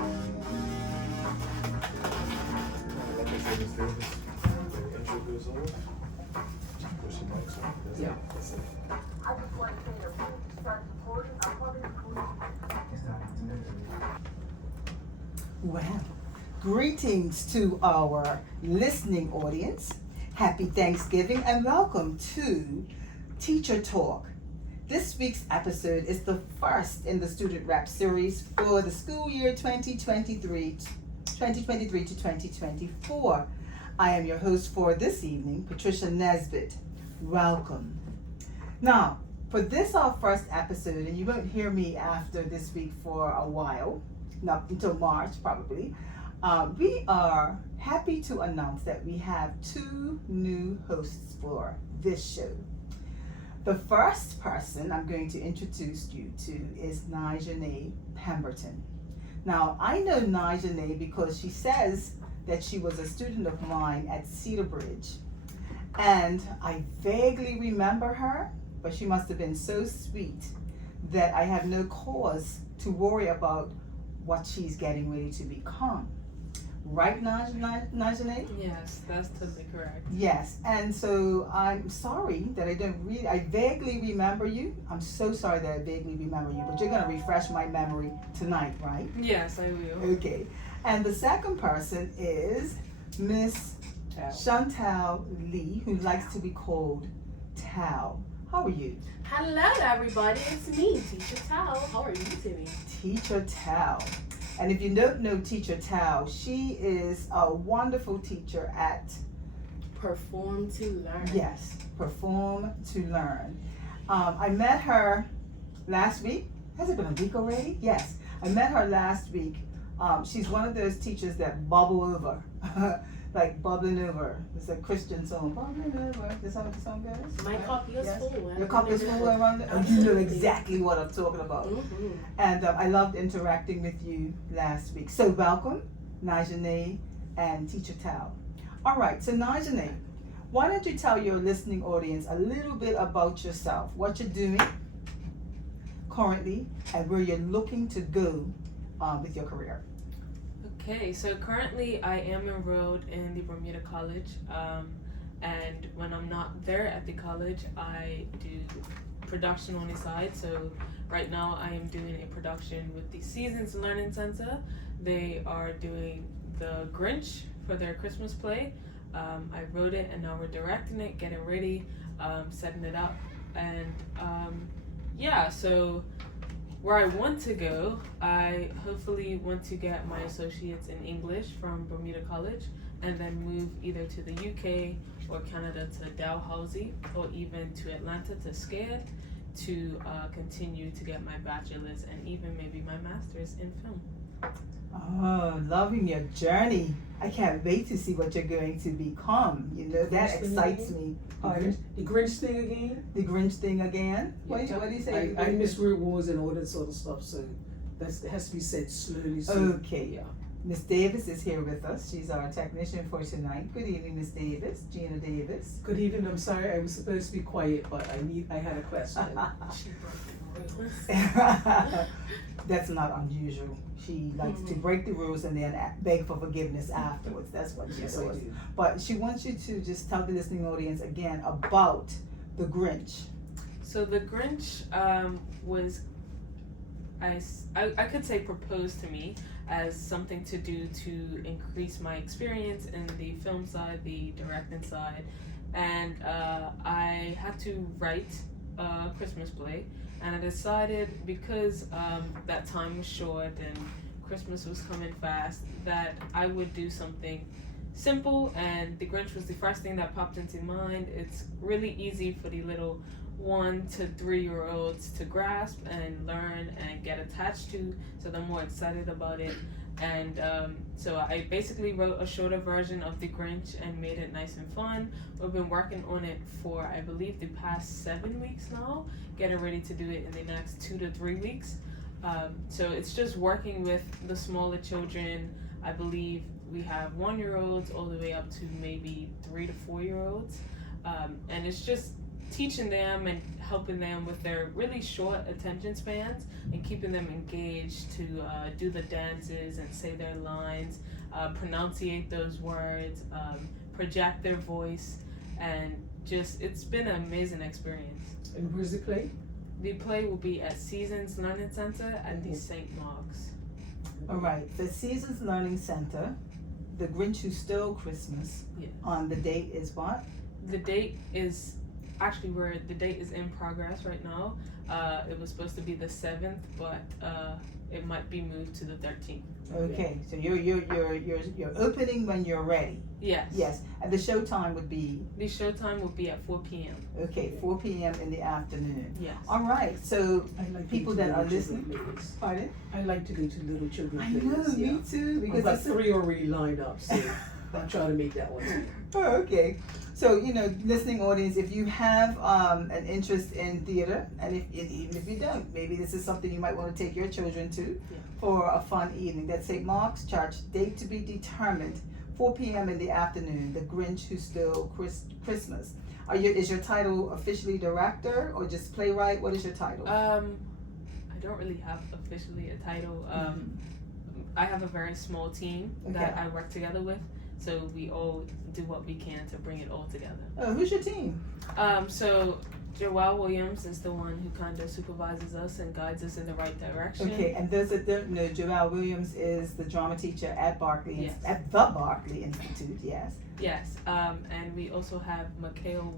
Like I said, Ms. Davis, the intro goes off. Push the mics on. Yeah. That's it. I just want to say that we start supporting our public schools. Well, greetings to our listening audience. Happy Thanksgiving and welcome to Teacher Talk. This week's episode is the first in the Student Rap series for the school year 2023 to 2024. I am your host for this evening, Patricia Nesbitt. Welcome. Now, for this our first episode, and you won't hear me after this week for a while, not until March probably, we are happy to announce that we have two new hosts for this show. The first person I'm going to introduce you to is Nijanae Pemberton. Now, I know Nijanae because she says that she was a student of mine at Cedar Bridge. And I vaguely remember her, but she must have been so sweet that I have no cause to worry about what she's getting ready to become. Right, Nijanae? Yes, that's totally correct. Yes, and so I'm sorry that I vaguely remember you. I'm so sorry that I vaguely remember you, but you're gonna refresh my memory tonight, right? Yes, I will. Okay, and the second person is Miss Chantal Lee, who likes to be called Tal. How are you? Hello, everybody. It's me, Teacher Tal. How are you today? Teacher Tal. And if you don't know Teacher Tal, she is a wonderful teacher at Perform to Learn. Yes, Perform to Learn. I met her last week. Has it been a week already? Yes, I met her last week. She's one of those teachers that bubble over, like bubbling over. It's a Christian song, bubbling over. Is that what the song goes? My cup is Yes. full. Your cup is full around there? Oh, you know exactly what I'm talking about. Mm-hmm. And I loved interacting with you last week. So welcome, Nijanae and Teacher Tal. All right, so Nijanae, why don't you tell your listening audience a little bit about yourself, what you're doing currently, and where you're looking to go with your career. Okay, so currently I am enrolled in the Bermuda College, and when I'm not there at the college, I do production on the side. So right now I am doing a production with the Seasons Learning Center. They are doing the Grinch for their Christmas play. I wrote it and now we're directing it, getting ready, setting it up, and so where I want to go, I hopefully want to get my associates in English from Bermuda College and then move either to the UK or Canada to Dalhousie or even to Atlanta to SCAD to continue to get my bachelor's and even maybe my master's in film. Oh, loving your journey. I can't wait to see what you're going to become. You know, that excites me. Pardon? The Grinch thing again? The Grinch thing again? What Yeah, do you say? I misread words and all that sort of stuff, so it has to be said slowly. So, Okay. yeah. Miss Davis is here with us. She's our technician for tonight. Good evening, Miss Davis. Gina Davis. Good evening. I'm sorry, I was supposed to be quiet, but I had a question. She broke the rules. That's not unusual. She likes to break the rules and then beg for forgiveness afterwards. That's what she Yes, I does. do. But she wants you to just tell the listening audience again about the Grinch. So the Grinch was, I could say, proposed to me as something to do to increase my experience in the film side, the directing side, and I had to write a Christmas play, and I decided because that time was short and Christmas was coming fast that I would do something simple, and the Grinch was the first thing that popped into mind. It's really easy for the little 1 to 3 year olds to grasp and learn and get attached to, so they're more excited about it. And so I basically wrote a shorter version of the Grinch and made it nice and fun. We've been working on it for, I believe, the past 7 weeks now, getting ready to do it in the next 2 to 3 weeks. So it's just working with the smaller children. I believe we have 1 year olds all the way up to maybe 3 to 4 year olds. And it's just teaching them and helping them with their really short attention spans and keeping them engaged to do the dances and say their lines, pronunciate those words, project their voice, and just it's been an amazing experience. And where's the play? The play will be at Seasons Learning Center at the Mhm. St. Mark's. All right, the Seasons Learning Center, The Grinch Who Stole Christmas. Yes. On the date is what? The date is actually the date is in progress right now. It was supposed to be the 7th, but it might be moved to the 13th. Okay, so you're opening when you're ready. Yes. Yes, and the show time would be, The showtime will be at 4 p.m. okay, 4 p.m. in the afternoon. Yes. All right, so I like to people go to that are little children listening, plays. pardon? I like to go to little children I plays. know, yeah. me too, I've because got it's 3 already lined up, so I'll try to make that one too. Oh, okay. So, listening audience, if you have an interest in theater, and even if you don't, maybe this is something you might want to take your children to for a fun evening. That's St. Mark's Church, date to be determined, 4 p.m. in the afternoon, The Grinch Who Stole Christmas. Is your title officially director or just playwright? What is your title? I don't really have officially a title. I have a very small team that I work together with, so we all do what we can to bring it all together. Oh, who's your team? So Joelle Williams is the one who kind of supervises us and guides us in the right direction. Okay, and those that don't know, Joelle Williams is the drama teacher at Barclay, Yes. at the Barclay Institute, yes. Yes, and we also have Mikhail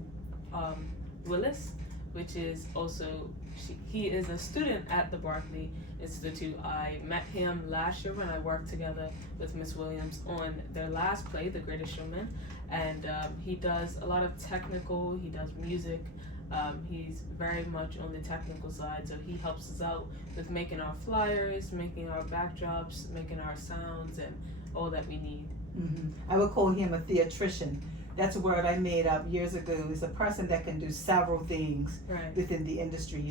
Willis, which is also, he is a student at the Barclay Institute. I met him last year when I worked together with Miss Williams on their last play, The Greatest Showman, and he does a lot of technical, he does music, he's very much on the technical side, so he helps us out with making our flyers, making our backdrops, making our sounds, and all that we need. I would call him a theatrician. That's a word I made up years ago. Is a person that can do several things Right. within the industry,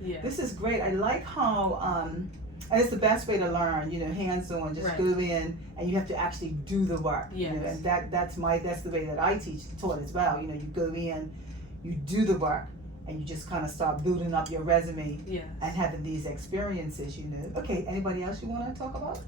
Yeah. This is great. I like how, and it's the best way to learn, hands-on, just Right. go in and you have to actually do the work, Yes. and that's the way that I taught as well. You go in, you do the work, and you just kind of start building up your resume Yes. and having these experiences, Okay, anybody else you want to talk about?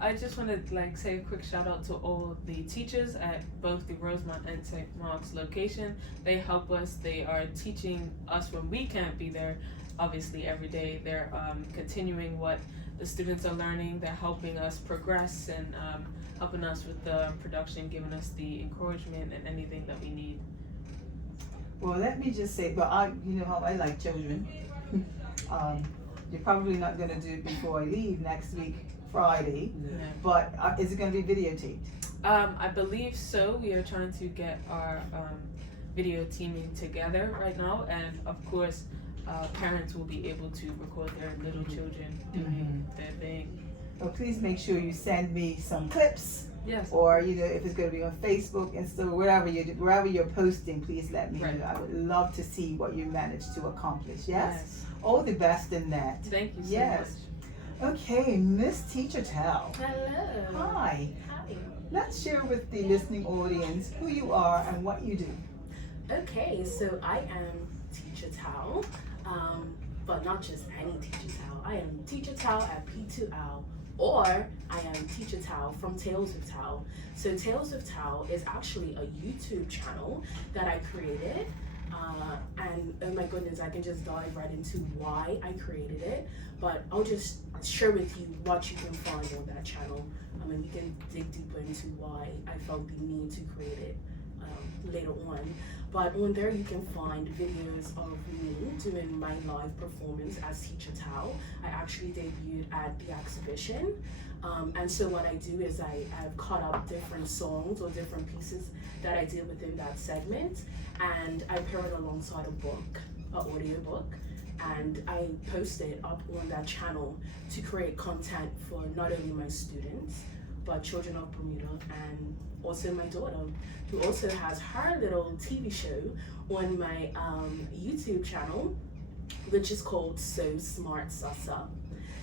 I just want to say a quick shout out to all the teachers at both the Rosemont and St. Mark's location. They help us. They are teaching us when we can't be there, obviously every day. They're continuing what the students are learning. They're helping us progress and helping us with the production, giving us the encouragement and anything that we need. Well, let me just say, you know how I like children. You're probably not going to do it before I leave next week, Friday, but is it going to be videotaped? I believe so. We are trying to get our video teaming together right now, and of course, parents will be able to record their little children doing their thing. Well, please make sure you send me some clips, Yes. or if it's going to be on Facebook, Insta, wherever you're posting, please let me Right. know. I would love to see what you managed to accomplish. Yes. All the best in that. Thank you so Yes. much. Okay, Miss Teacher Tell. Hello. Hi. Hi. Let's share with the listening audience who you are and what you do. Okay, so I am Teacher Tao, but not just any Teacher Tao. I am Teacher Tao at P2L, or I am Teacher Tao from Tales of Tao. So Tales of Tao is actually a YouTube channel that I created. And oh my goodness, I can just dive right into why I created it, but I'll just share with you what you can find on that channel. And we can dig deeper into why I felt the need to create it later on. But on there you can find videos of me doing my live performance as Teacher Tao. I actually debuted at the exhibition. And so what I do is I've cut up different songs or different pieces that I did within that segment, and I pair it alongside a book, an audio book, and I post it up on that channel to create content for not only my students, but children of Bermuda, and also my daughter, who also has her little TV show on my YouTube channel, which is called So Smart Sasa.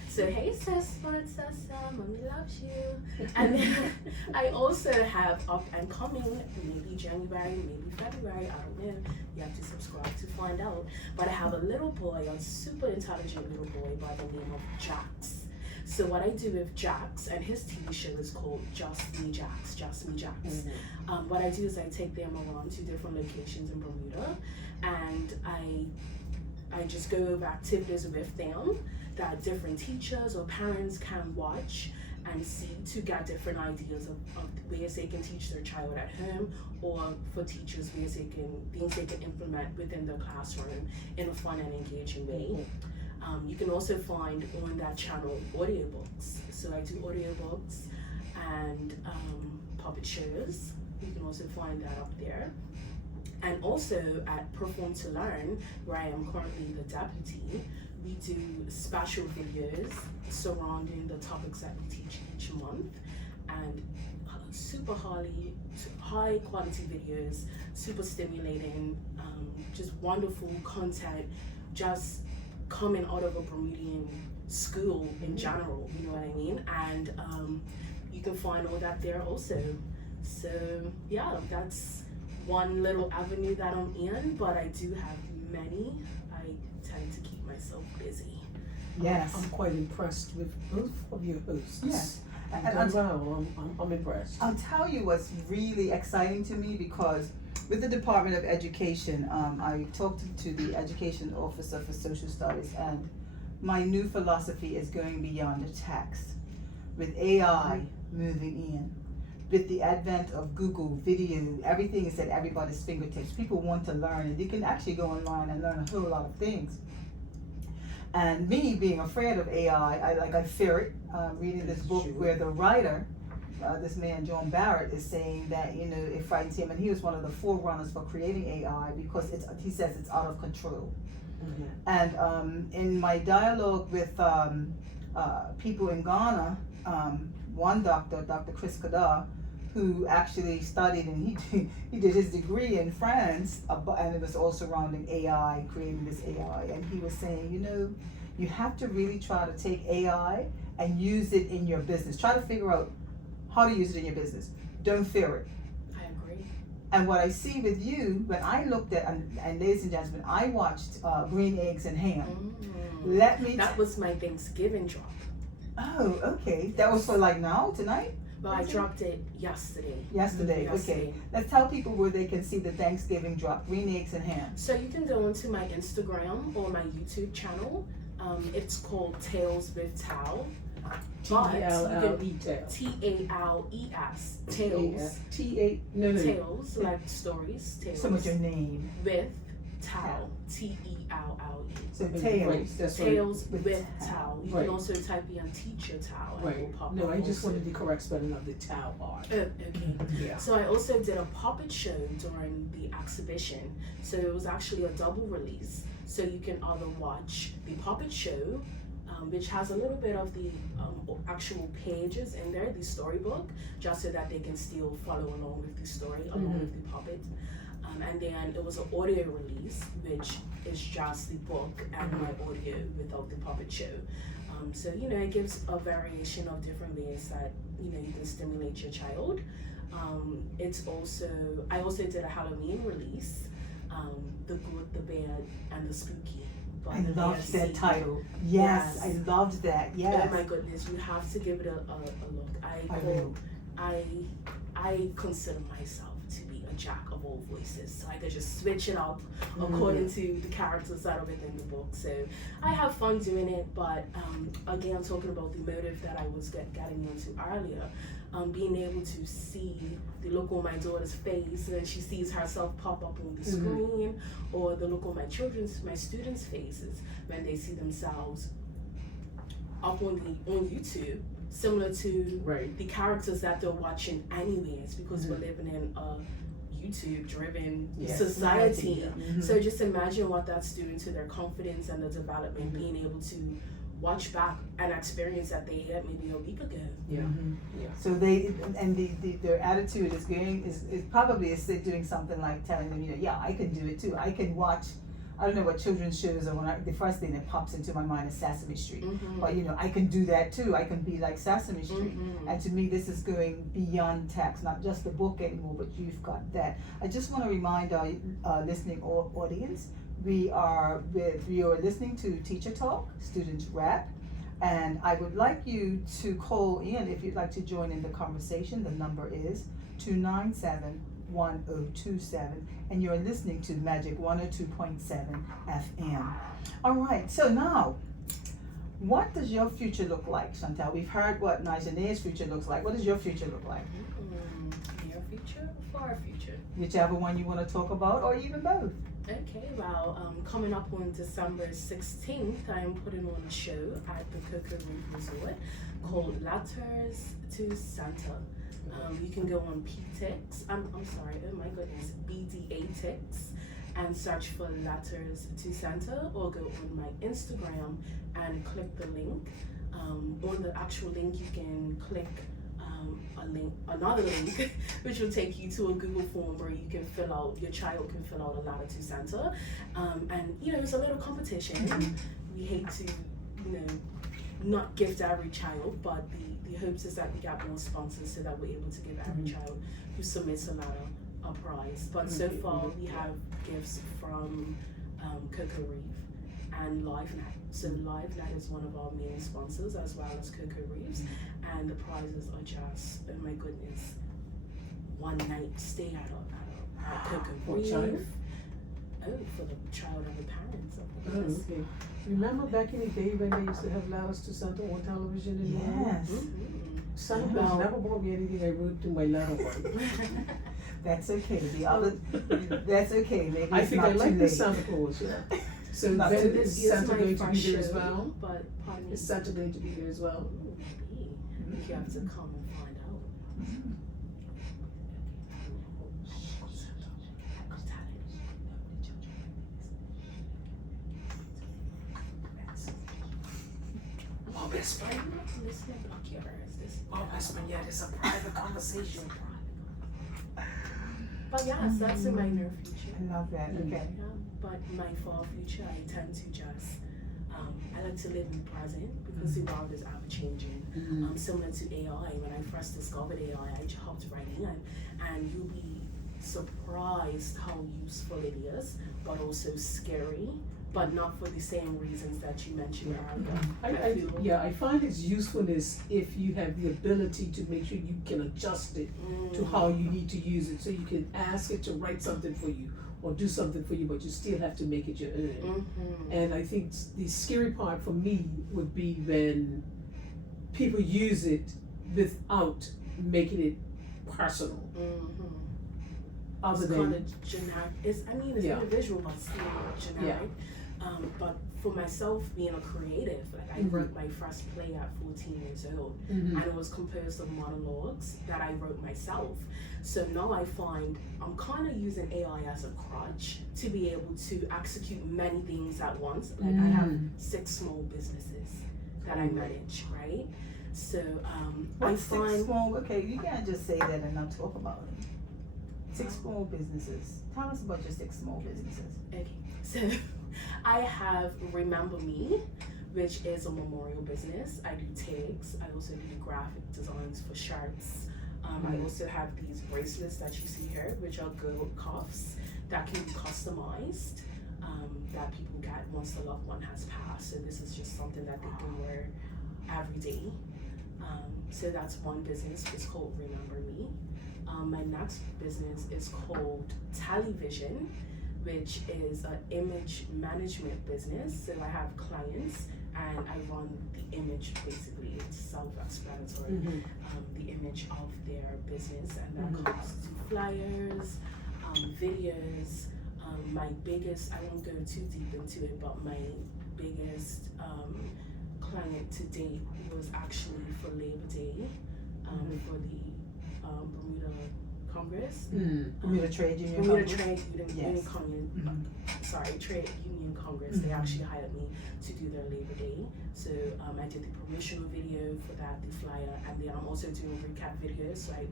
So hey sis, princess, mommy loves you. And then I also have up and coming, maybe January, maybe February, I don't know. You have to subscribe to find out. But I have a little boy, a super intelligent little boy by the name of Jax. So what I do with Jax, and his TV show is called Just Me Jax, Just Me Jax. What I do is I take them around to different locations in Bermuda, and I just go over activities with them that different teachers or parents can watch and see to get different ideas of ways they can teach their child at home, or for teachers things they can implement within their classroom in a fun and engaging way. You can also find on that channel audiobooks. So I do audiobooks and puppet shows. You can also find that up there. And also at Perform to Learn, where I am currently the deputy, we do special videos surrounding the topics that we teach each month, and super high quality videos, super stimulating, just wonderful content, just coming out of a Bermudian school in general, you know what I mean? And you can find all that there also. So yeah, that's one little avenue that I'm in, but I do have many. I tend to keep myself busy. Yes. I'm quite impressed with both of your hosts. Yes. And wow, I'm impressed. I'll tell you what's really exciting to me, because with the Department of Education, I talked to the education officer for social studies, and my new philosophy is going beyond the text. With AI moving in, with the advent of Google video, everything is at everybody's fingertips. People want to learn, and you can actually go online and learn a whole lot of things. And me being afraid of AI, I fear it. Reading this book where the writer, this man John Barrett, is saying that it frightens him, and he was one of the forerunners for creating AI because he says it's out of control. And in my dialogue with people in Ghana, one doctor, Dr. Chris Kadar, who actually studied, and he did his degree in France, and it was all surrounding AI, creating this AI, and he was saying, you have to really try to take AI and use it in your business. Try to figure out how to use it in your business. Don't fear it. I agree. And what I see with you, when I looked at, and ladies and gentlemen, I watched Green Eggs and Ham. That was my Thanksgiving drop. Oh, okay. That was for like now, tonight? But I dropped it yesterday. Yesterday, okay. Let's tell people where they can see the Thanksgiving drop, Green Eggs and Ham. So you can go onto my Instagram or my YouTube channel. It's called Tales with Tal. T-A-L-L-E-Tales. T-A-L-E-S. Tales. Tales, like stories. Tales. So what's your name? With Tal. T-E-L-L-E. So Tales. Tales with Tal. You Right. can also type in Teacher Tal. And it Right. will pop No, up I just also. wanted the correct spelling of the Tau art. Okay. Yeah. So I also did a puppet show during the exhibition. So it was actually a double release. So you can either watch the puppet show, which has a little bit of the actual pages in there, the storybook, just so that they can still follow along with the story, along with the puppet. And then it was an audio release, which is just the book and my audio without the puppet show. So it gives a variation of different ways that you can stimulate your child. I also did a Halloween release, The Good, the Bad, and the Spooky. I loved that title. Yes, I loved that. Yes. Oh my goodness, you have to give it a look. I consider myself to be a jack of all voices, so I could just switch it up according to the characters that are within the book. So I have fun doing it, but again, talking about the motive that I was getting into earlier, being able to see the look on my daughter's face, and she sees herself pop up on the screen, or the look on my students' faces when they see themselves up on YouTube, similar to the characters that they're watching anyways, because we're living in a YouTube-driven society. So just imagine what that's doing to their confidence and their development, being able to watch back an experience that they had maybe a week ago. So their attitude is probably doing something like telling them, I can do it too. I can watch I don't know what children's shows are. The first thing that pops into my mind is Sesame Street. Mhm. But I can do that too. I can be like Sesame Street. Mhm. And to me, this is going beyond text, not just the book anymore, but you've got that. I just want to remind our listening audience, we are listening to Teacher Talk, Students Rap, and I would like you to call in if you'd like to join in the conversation. The number is 297-1027, and you're listening to Magic 102.7 FM. All right, so now, what does your future look like, Chantal? We've heard what Nijane's future looks like. What does your future look like? Near future, far future. Whichever one you want to talk about, or even both. Okay, well, coming up on December 16th, I am putting on a show at the Cocoa Reef Resort called Letters to Santa. You can go on PTix, I'm sorry, oh my goodness, BDATix, and search for Letters to Santa, or go on my Instagram and click the link. On the actual link, you can click another link, which will take you to a Google form where your child can fill out a letter to Santa. And it's a little competition. We hate to, not gift every child, but the hopes is that we get more sponsors so that we're able to give every child who submits a letter a prize. But so far we have gifts from Cocoa Reef and LiveNet. So LiveNet is one of our main sponsors, as well as Cocoa Reefs, and the prizes are just, oh my goodness, one night stay at Cocoa Reef. child? Oh, for the child and the parents, of Oh, course. okay. Remember back in the day when they used to have Letters to Santa on television in the morning? Yes. Santa Wow. Claus never bought me anything I wrote to my letter one. That's okay. That's okay. Maybe I it's think not I too like late. the Santa Claus, yeah. So Not then too is This is Santa my going to be first there as show, well? but pardon me, Is Santa going to be there as well? maybe. You have to come and find out. Oh, best friend. Listen and block your ears. This Oh, best friend, yeah, it's a private conversation. But yes, that's in my near future. I love that. Okay. Yeah, but my far future, I tend to just, I like to live in the present because the world is ever changing. Similar to AI, when I first discovered AI, I hopped right in, and you'll be surprised how useful it is, but also scary, but not for the same reasons that you mentioned earlier. I find its usefulness if you have the ability to make sure you can adjust it to how you need to use it. So you can ask it to write something for you or do something for you, but you still have to make it your own. And I think the scary part for me would be when people use it without making it personal. Other It's than kind of generic. It's individual, but still generic. But for myself, being a creative, like I wrote my first play at 14 years old, and it was composed of monologues that I wrote myself. So now I find I'm kind of using AI as a crutch to be able to execute many things at once. Like I have 6 small businesses that I manage, right? So I find Okay, you can't just say that and not talk about it. 6 small businesses. Tell us about your 6 small businesses. Okay, so I have Remember Me, which is a memorial business. I do tags. I also do graphic designs for shirts. I also have these bracelets that you see here, which are gold cuffs that can be customized, that people get once the loved one has passed. So this is just something that they can wear every day. So that's one business. It's called Remember Me. My next business is called Television, which is an image management business. So I have clients and I run the image, basically. It's self-explanatory, the image of their business, and that comes to flyers, videos. My biggest, I won't go too deep into it, but my biggest client to date was actually for Labor Day, for the Bermuda Congress. Bermuda Trade Union Bermuda Congress? Trade Union Yes. Trade Union Congress. They actually hired me to do their Labor Day. So I did the promotional video for that, the flyer, and then I'm also doing recap videos. So I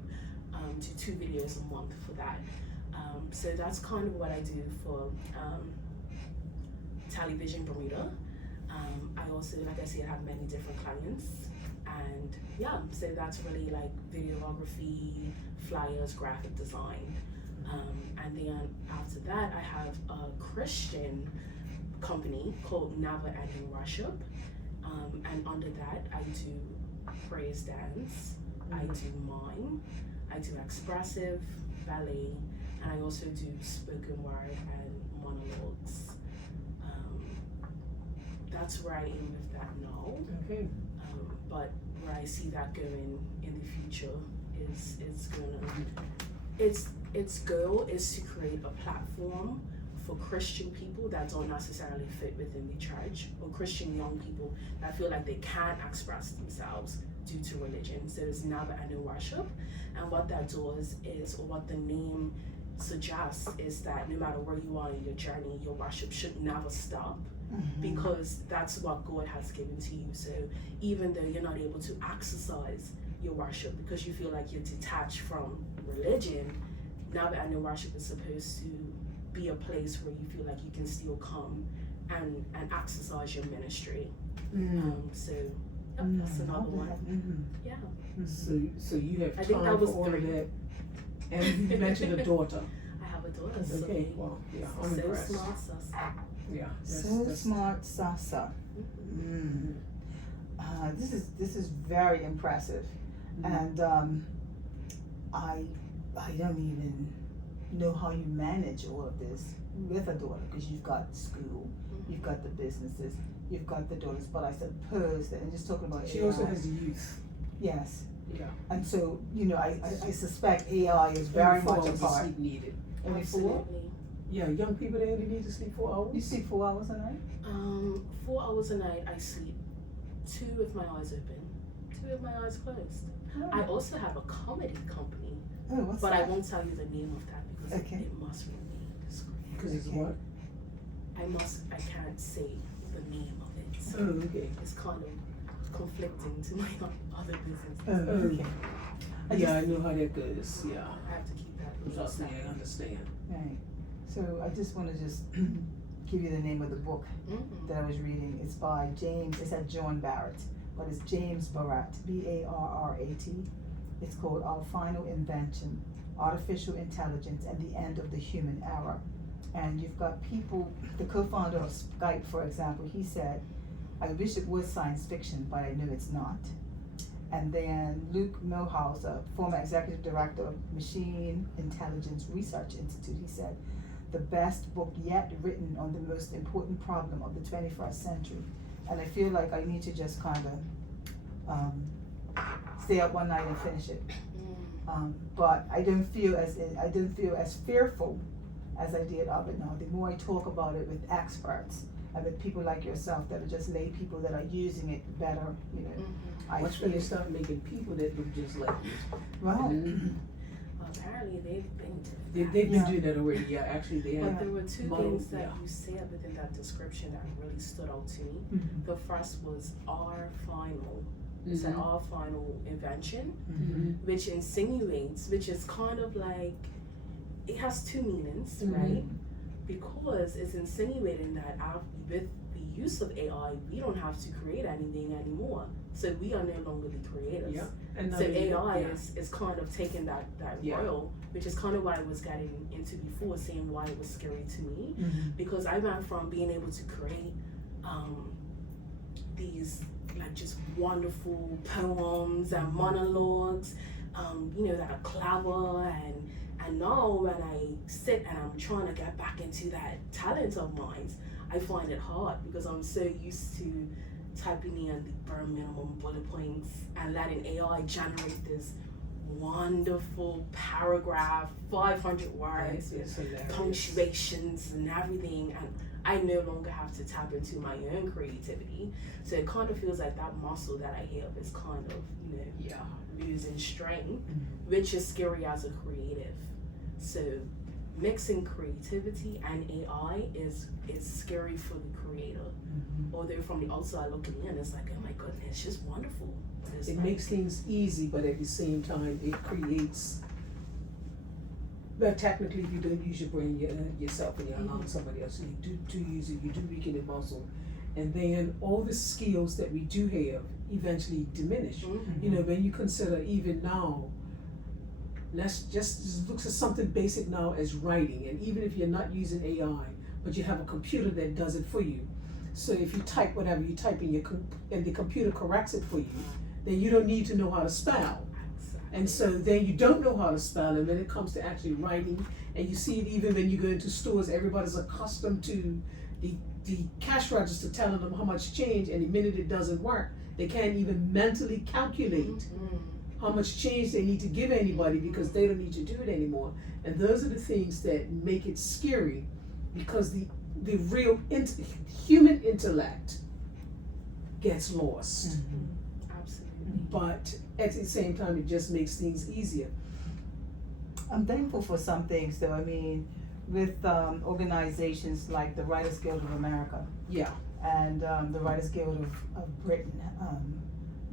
do 2 videos a month for that. So that's kind of what I do for Television Bermuda. I also, like I said, have many different clients. And yeah, so that's really like videography, flyers, graphic design. And then after that, I have a Christian company called Never Ending Worship. And under that, I do praise dance, I do mime, I do expressive, ballet, and I also do spoken word and monologues. That's where I am with that now. Okay. But where I see that going in the future is its goal is to create a platform for Christian people that don't necessarily fit within the church, or Christian young people that feel like they can't express themselves due to religion. So it's Never Ending Worship, and what that does is, or what the name suggests, is that no matter where you are in your journey, your worship should never stop. Because that's what God has given to you. So even though you're not able to exercise your worship because you feel like you're detached from religion, Never Ending Worship is supposed to be a place where you feel like you can still come and exercise your ministry. So yep, that's another one. Yeah. So you have I think time that was for all of 3. that. And you mentioned a daughter. I have a daughter. Okay, well, yeah, I'm so impressed. smart, so smart. Yeah. So smart, Sasa. This is very impressive, and I don't even know how you manage all of this with a daughter, because you've got school, you've got the businesses, you've got the daughters. But I suppose that, and just talking about She AI, also has the youth. yes, Yeah. and so I suspect AI is very Only 4 much a hours of part. sleep needed. Only 4? Absolutely. Yeah, young people, they only need to sleep 4 hours. You sleep 4 hours a night? 4 hours a night. I sleep 2 with my eyes open, 2 with my eyes closed. I also have a comedy company, Oh, what's but that? I won't tell you the name of that because Okay. it must remain discreet. Because it's Okay. what? I can't say the name of it. So Oh, okay. it's kind of conflicting to my other business. Oh, okay. Yeah, I know how that goes. Yeah. I have to keep that Trust me, I separate. understand. Right. So I just want to give you the name of the book that I was reading. It's by James. It's at John Barrett, but it's James Barrett, Barrat. It's called Our Final Invention: Artificial Intelligence and the End of the Human Era. And you've got people. The co-founder of Skype, for example, he said, "I wish it was science fiction, but I know it's not." And then Luke Milhouse, a former executive director of Machine Intelligence Research Institute, he said, "The best book yet written on the most important problem of the 21st century." And I feel like I need to just kind of stay up one night and finish it. But I don't feel as fearful as I did of it now. The more I talk about it with experts and with people like yourself that are just lay people that are using it better, I Watch when they feel start making people that look just like you. right. Well, apparently they've been doing They've been Yeah. doing that already. Yeah, actually, they But have. there were 2 Model, things that yeah. you said within that description that really stood out to me. Mhm. The first was our final. It's an our final invention, Mhm. which insinuates, which is kind of like, it has 2 meanings, Mhm. right? Because it's insinuating that with the use of AI, we don't have to create anything anymore. So we are no longer the creators. Yeah. And So not even- AI yeah. is kind of taking that Yeah. role, which is kind of what I was getting into before, saying why it was scary to me. Mhm. Because I went from being able to create these like just wonderful poems and monologues, that are clever, and now when I sit and I'm trying to get back into that talent of mine, I find it hard because I'm so used to typing in the bare minimum bullet points and letting AI generate this wonderful paragraph, 500 words, It's hilarious. punctuations and everything, and I no longer have to tap into my own creativity. So it kind of feels like that muscle that I have is kind of, Yeah. losing strength, which is scary as a creative. So mixing creativity and AI is scary for the creator. Although from the outside looking in, it's like, oh my goodness, it's just wonderful. It's It like, makes things easy, but at the same time, it creates But technically, if you don't use your brain yourself and you're allowing somebody else, so you do use it, you do weaken the muscle. And then all the skills that we do have eventually diminish. You know, when you consider even now, let's just look at something basic now as writing. And even if you're not using AI, but you have a computer that does it for you. So if you type whatever you type in and the computer corrects it for you, then you don't need to know how to spell. And so then you don't know how to spell, and when it comes to actually writing, and you see it even when you go into stores, everybody's accustomed to the cash register telling them how much change, and the minute it doesn't work, they can't even mentally calculate how much change they need to give anybody because they don't need to do it anymore. And those are the things that make it scary, because the real human intellect gets lost. Absolutely. But at the same time, it just makes things easier. I'm thankful for some things though. I mean, with organizations like the Writers Guild of America Yeah. and the Writers Guild of Britain,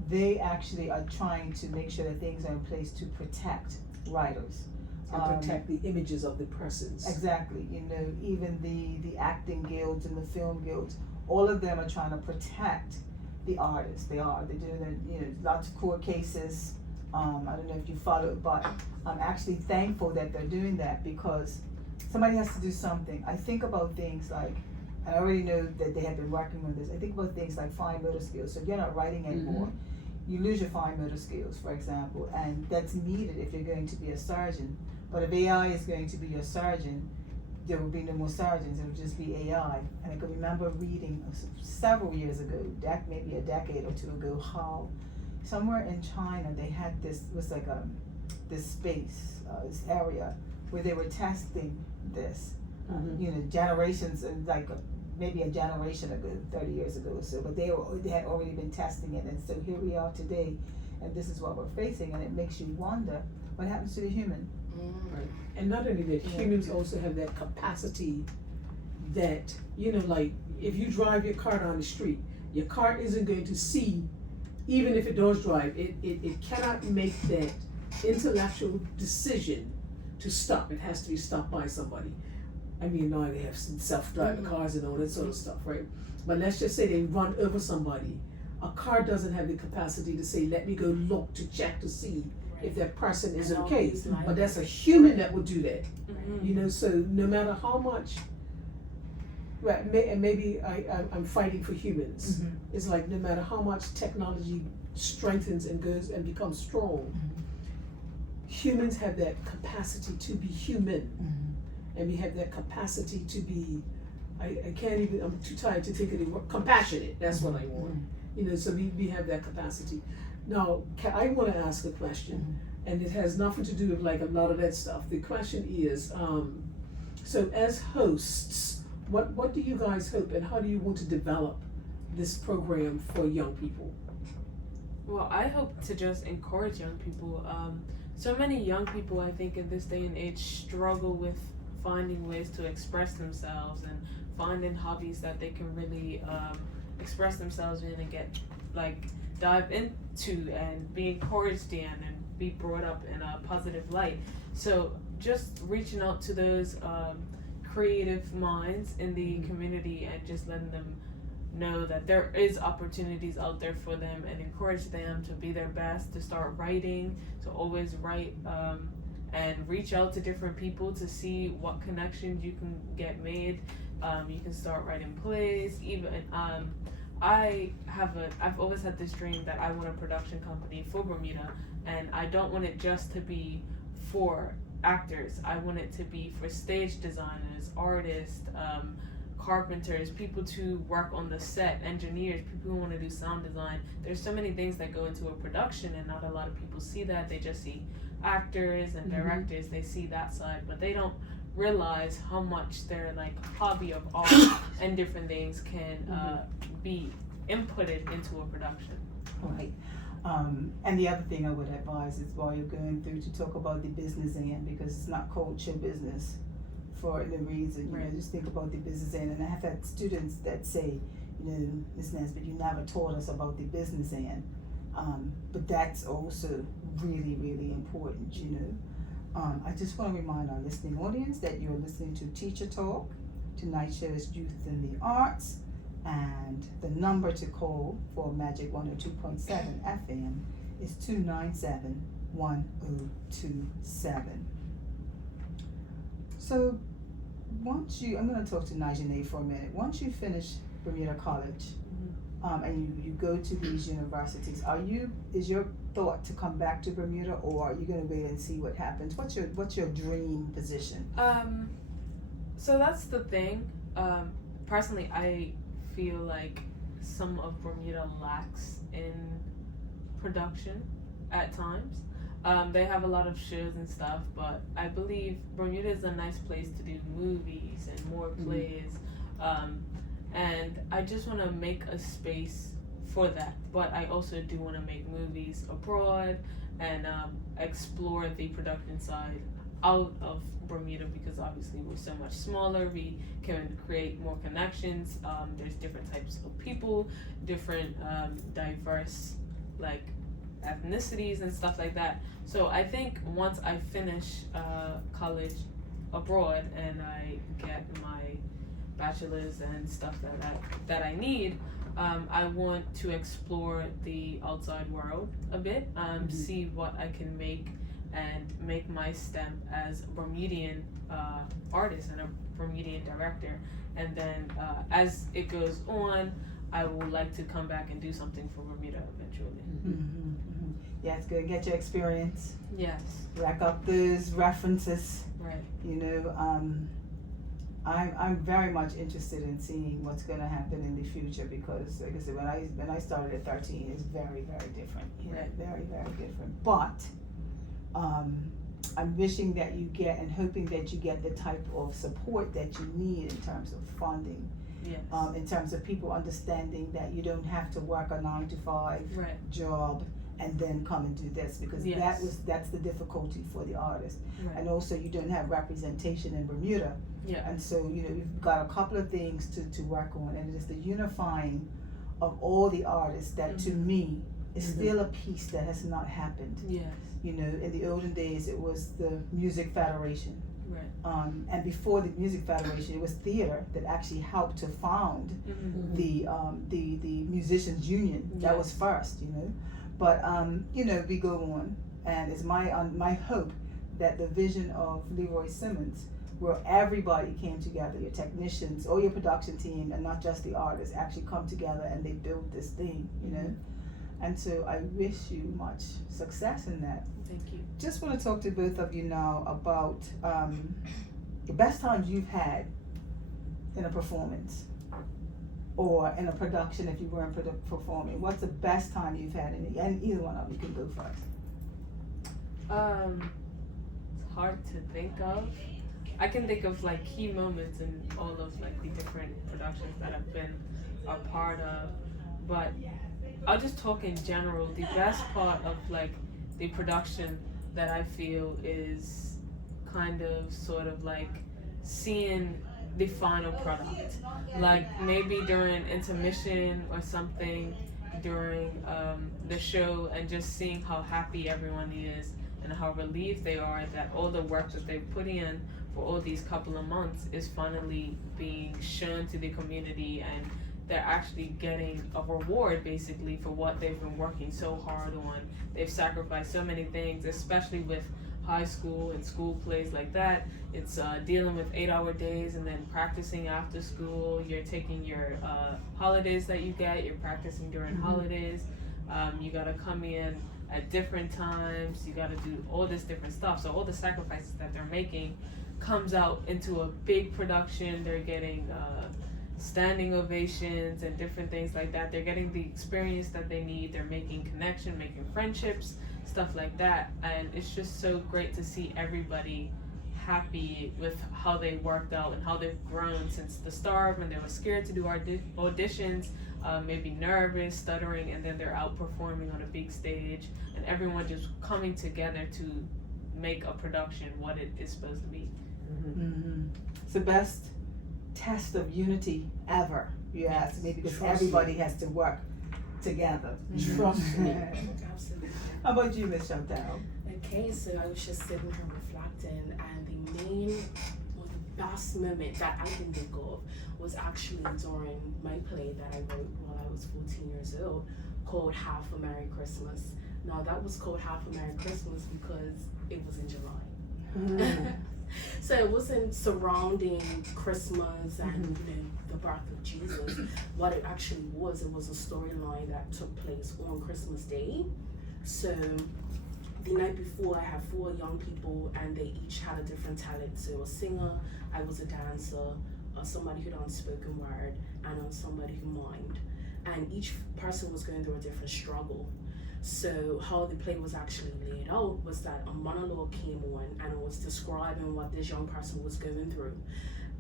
they actually are trying to make sure that things are in place to protect writers. And protect the images of the persons. Exactly. You know, even the acting guilds and the film guilds, all of them are trying to protect the artists. They're doing lots of court cases. I don't know if you follow it, but I'm actually thankful that they're doing that, because somebody has to do something. I think about things like, and I already know that they have been working on this, I think about things like fine motor skills. So if you're not writing anymore, you lose your fine motor skills, for example, and that's needed if you're going to be a surgeon. But if AI is going to be your surgeon, there will be no more surgeons, it will just be AI. And I can remember reading several years ago, maybe a decade or two ago, how somewhere in China they had this space, this area where they were testing this, generations, maybe a generation ago, 30 years ago or so, but they had already been testing it. And so here we are today, and this is what we're facing, and it makes you wonder what happens to the human. Right. And not only that, humans also have that capacity that, like if you drive your car down the street, your car isn't going to see, even if it does drive, it cannot make that intellectual decision to stop. It has to be stopped by somebody. I mean, now they have some self-driving cars and all that sort of stuff, right? But let's just say they run over somebody. A car doesn't have the capacity to say, let me go look to check to see if that person is okay. But that's a human that would do that. So no matter how much, right, and maybe I'm fighting for humans. It's like no matter how much technology strengthens and goes and becomes strong, humans have that capacity to be human. And we have that capacity to be, I can't even, I'm too tired to think of the word, compassionate, that's what I want. So we have that capacity. Now, I want to ask a question, and it has nothing to do with like a lot of that stuff. The question is, so as hosts, what do you guys hope, and how do you want to develop this program for young people? Well, I hope to just encourage young people. So many young people, I think, in this day and age struggle with finding ways to express themselves and finding hobbies that they can really express themselves in and get dive into and be encouraged in and be brought up in a positive light. So just reaching out to those creative minds in the community and just letting them know that there is opportunities out there for them, and encourage them to be their best, to start writing, to always write, and reach out to different people to see what connections you can get made. You can start writing plays, even I've always had this dream that I want a production company for Bermuda, and I don't want it just to be for actors. I want it to be for stage designers, artists, carpenters, people to work on the set, engineers, people who want to do sound design. There's so many things that go into a production, and not a lot of people see that. They just see actors and directors, they see that side, but they don't realize how much their hobby of art and different things can be inputted into a production. Right. And the other thing I would advise is while you're going through to talk about the business end, because it's not called show business for the reason, just think about the business end. And I have had students that say, Ms. Nesbitt, you never taught us about the business end. But that's also really, really important, I just want to remind our listening audience that you're listening to Teacher Talk. Tonight's show is Youth in the Arts, and the number to call for Magic 102.7 FM is 297-1027. So I'm going to talk to Najee for a minute. Once you finish Bermuda College, and you go to these universities, is your thought to come back to Bermuda, or are you going to wait and see what happens? What's your dream position? So that's the thing. Personally, I feel like some of Bermuda lacks in production at times. They have a lot of shows and stuff, but I believe Bermuda is a nice place to do movies and more plays. And I just want to make a space for that. But I also do want to make movies abroad and explore the production side out of Bermuda, because obviously we're so much smaller. We can create more connections. There's different types of people, different diverse like ethnicities and stuff like that. So I think once I finish college abroad and I get my bachelor's and stuff that I need, I want to explore the outside world a bit, see what I can make and make my stamp as a Bermudian artist and a Bermudian director. And then as it goes on, I would like to come back and do something for Bermuda eventually. Yeah, it's good. Get your experience. Yes. Rack up those references. Right. You know, I'm very much interested in seeing what's going to happen in the future, because, like I said, when I started at 13, it's very, very different. Right. Very, very different. But I'm wishing that you get and hoping that you get the type of support that you need in terms of funding. Yes. In terms of people understanding that you don't have to work a 9-to-5 Right. job and then come and do this, because Yes. that's the difficulty for the artist. Right. And also you don't have representation in Bermuda, Yeah. and so we've got a couple of things to work on, and it is the unifying of all the artists that to me is still a piece that has not happened. Yes. In the olden days it was the Music Federation, Right. and before the Music Federation it was theater that actually helped to found the Musicians Union. That was first, but we go on, and it's my hope that the vision of Leroy Simmons, where everybody came together, your technicians, all your production team, and not just the artists, actually come together and they build this thing, And so I wish you much success in that. Thank you. Just want to talk to both of you now about the best times you've had in a performance or in a production if you weren't performing. What's the best time you've had in it? And either one of you can go first. It's hard to think of. I can think of like key moments in all of like the different productions that I've been a part of, but I'll just talk in general. The best part of like the production that I feel is kind of sort of like seeing the final product, like maybe during intermission or something during the show, and just seeing how happy everyone is and how relieved they are that all the work that they put in for all these couple of months is finally being shown to the community, and they're actually getting a reward basically for what they've been working so hard on. They've sacrificed so many things, especially with high school and school plays like that. It's dealing with 8-hour days and then practicing after school. You're taking your holidays that you get, you're practicing during holidays. You gotta come in at different times, you gotta do all this different stuff. So all the sacrifices that they're making comes out into a big production. They're getting standing ovations and different things like that. They're getting the experience that they need. They're making connection, making friendships, stuff like that. And it's just so great to see everybody happy with how they worked out and how they've grown since the start, when they were scared to do auditions, maybe nervous, stuttering, and then they're out performing on a big stage, and everyone just coming together to make a production what it is supposed to be. It's the best test of unity ever, you ask me, because Trust everybody has to work together. Trust me. Absolutely. How about you, Ms. Chantal? Okay, so I was just sitting here reflecting, and the main, well, the best moment that I can think of was actually during my play that I wrote while I was 14 years old, called Half a Merry Christmas. Now that was called Half a Merry Christmas because it was in July. So it wasn't surrounding Christmas and you know, the birth of Jesus. What it actually was, it was a storyline that took place on Christmas Day. So the night before, I had 4 young people, and they each had a different talent. So a singer, I was a dancer, somebody who done spoken word, and somebody who mimed. And each person was going through a different struggle. So how the play was actually laid out was that a monologue came on, and it was describing what this young person was going through.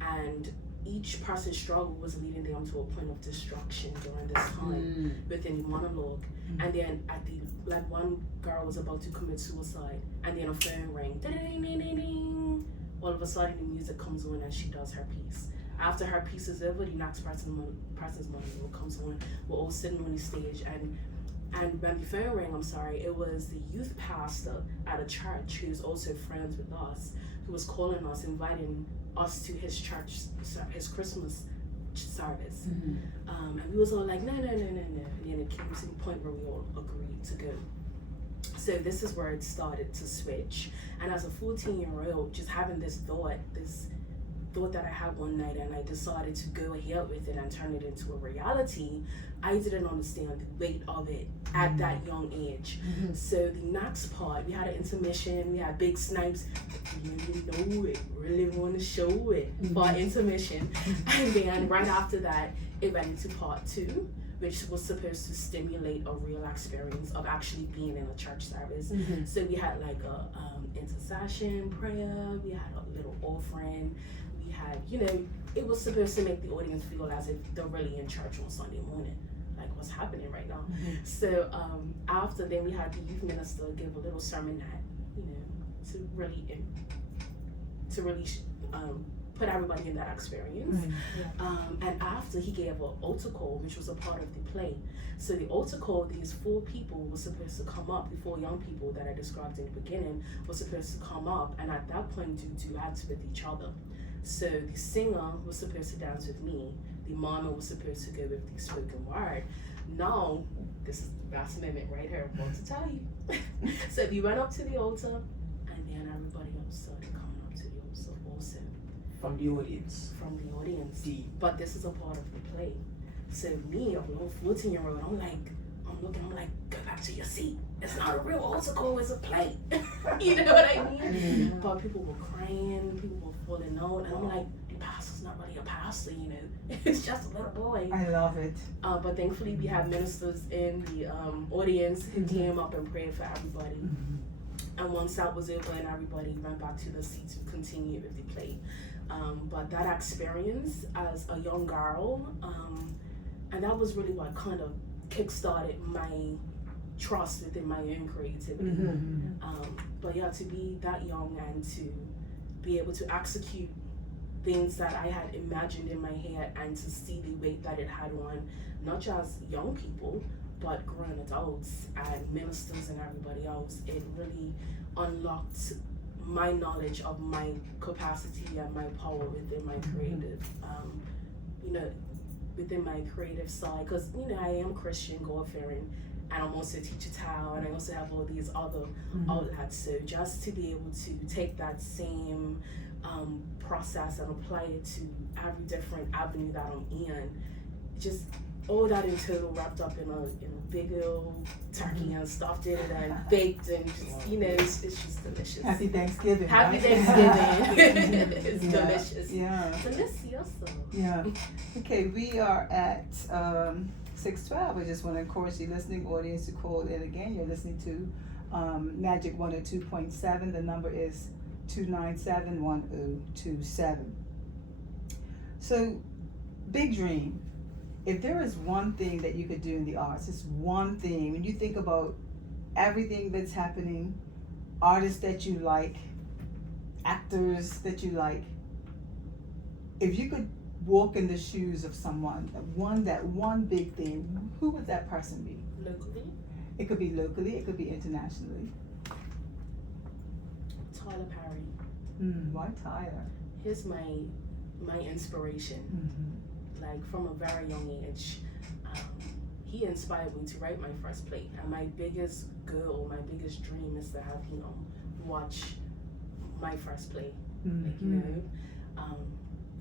And each person's struggle was leading them to a point of destruction during this time within the monologue. And then at the, like, one girl was about to commit suicide, and then a phone rang, ding, ding, ding, ding. All of a sudden the music comes on and she does her piece. After her piece is over, the next person's monologue comes on. We're all sitting on the stage, and when the phone rang, it was the youth pastor at a church who's also friends with us, who was calling us, inviting us to his church, his Christmas service. And we was all like, no. And then it came to the point where we all agreed to go. So this is where it started to switch. And as a 14-year-old, just having this thought that I had one night, and I decided to go ahead with it and turn it into a reality, I didn't understand the weight of it at that young age. So the next part, we had an intermission, we had Big Snipes, really know it, really want to show it for intermission. And then right after that, it went into part 2, which was supposed to stimulate a real experience of actually being in a church service. So we had like a intercession prayer, we had a little offering, we had, you know, it was supposed to make the audience feel as if they're really in church on Sunday morning, like what's happening right now. So after then, we had the youth minister give a little sermon that, you know, to really put everybody in that experience. And after, he gave an altar call, which was a part of the play. So the altar call, these 4 people were supposed to come up, the 4 young people that I described in the beginning were supposed to come up, and at that point do duets with each other. So the singer was supposed to dance with me, the mama was supposed to go with the spoken word. Now, this is the best moment right here, I'm about to tell you. So we went up to the altar, and then everybody else started coming up to the altar also. From the audience. From the audience. Deep. But this is a part of the play. So me, a little 14-year-old, I'm like, go back to your seat. It's not a real altar call, it's a play. You know what I mean? But people were crying, people were falling out, and I'm like, the pastor's not really a pastor, you know. It's just a little boy. I love it. But thankfully we had ministers in the audience who came up and prayed for everybody. And once that was over and everybody went back to the seats, we continued with the play. But that experience as a young girl, and that was really what kind of kickstarted my trust within my own creativity. But yeah, to be that young and to be able to execute things that I had imagined in my head, and to see the weight that it had on not just young people, but grown adults and ministers and everybody else, it really unlocked my knowledge of my capacity and my power within my creative, within my creative side. Because, you know, I am Christian, God-fearing, and I'm also Teacher Tao, and I also have all these other outlets. So just to be able to take that same process and apply it to every different avenue that I'm in, just all that in total wrapped up in a big old turkey and stuffed it and baked, and just, you know, it's just delicious. Happy Thanksgiving. Happy right? Thanksgiving. It's delicious. Yeah. Delicioso. Yeah. Okay, we are at 6:12. I just want to encourage the listening audience to call in again. You're listening to Magic 102.7. The number is 297-1027. So, big dream. If there is one thing that you could do in the arts, it's one thing. When you think about everything that's happening, artists that you like, actors that you like, if you could walk in the shoes of someone, that one big thing, who would that person be? Locally? It could be locally, it could be internationally. Tyler Perry. Why Tyler? He's my inspiration. Mm-hmm. Like from a very young age, he inspired me to write my first play. And my biggest goal, my biggest dream is to have him watch my first play. Like, you know,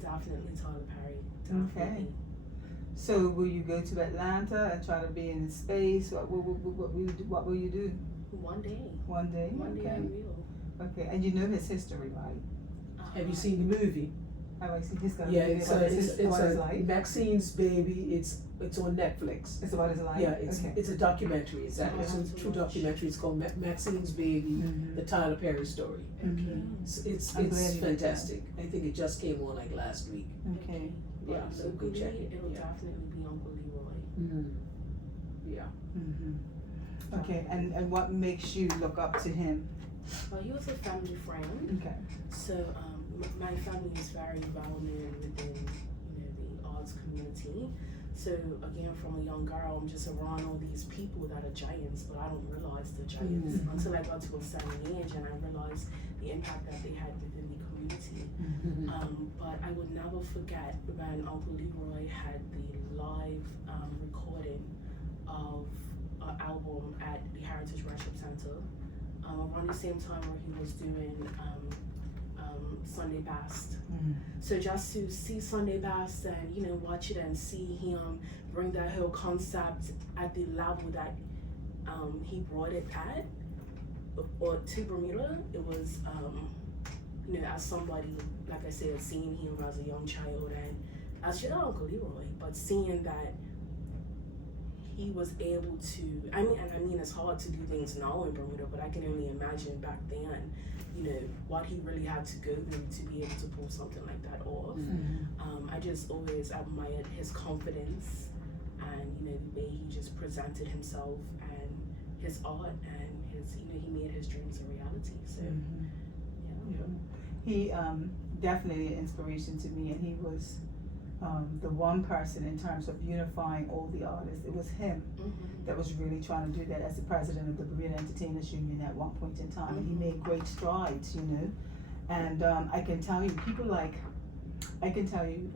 definitely Tyler Perry. Definitely. Okay. So will you go to Atlanta and try to be in space? What will you do? One day. One day? One day I Okay. will. Okay. And you know his history, right? Have you seen the movie? Have I seen his gonna Yeah, be it's about a, his, it's, it's about his a life? Maxine's Baby. It's on Netflix. It's about his life? Yeah, it's Okay. it's a documentary. It's a true documentary. It's called Maxine's Baby, Mhm. the Tyler Perry story. Mhm. It's I'm glad you did that. fantastic. I think it just came on like last week. Okay. Yeah, But so go locally, check it. it'll Yeah. definitely be Uncle Leroy. Mm. Yeah. Mm-hmm. Okay. And what makes you look up to him? Well, he was a family friend. Okay. So my family is very well known within, you know, the arts community. So again, from a young girl, I'm just around all these people that are giants, but I don't realize the giants until I got to a certain age and I realized the impact that they had within the community. But I would never forget when Uncle Leroy had the live recording of an album at the Heritage Worship Center around the same time where he was doing Sunday Best. So just to see Sunday Best and, you know, watch it and see him bring that whole concept at the level that he brought it at, or to Bermuda, it was, you know, as somebody, like I said, seeing him as a young child and as your Uncle Leroy, but seeing that he was able to, I mean, it's hard to do things now in Bermuda, but I can only imagine back then, you know, what he really had to go through to be able to pull something like that off. I just always admired his confidence and, you know, the way he just presented himself and his art and his, you know, he made his dreams a reality. So, yeah. He definitely an inspiration to me, and he was the one person in terms of unifying all the artists. It was him that was really trying to do that as the president of the Bermuda Entertainers Union at one point in time, and he made great strides, you know. And I can tell you,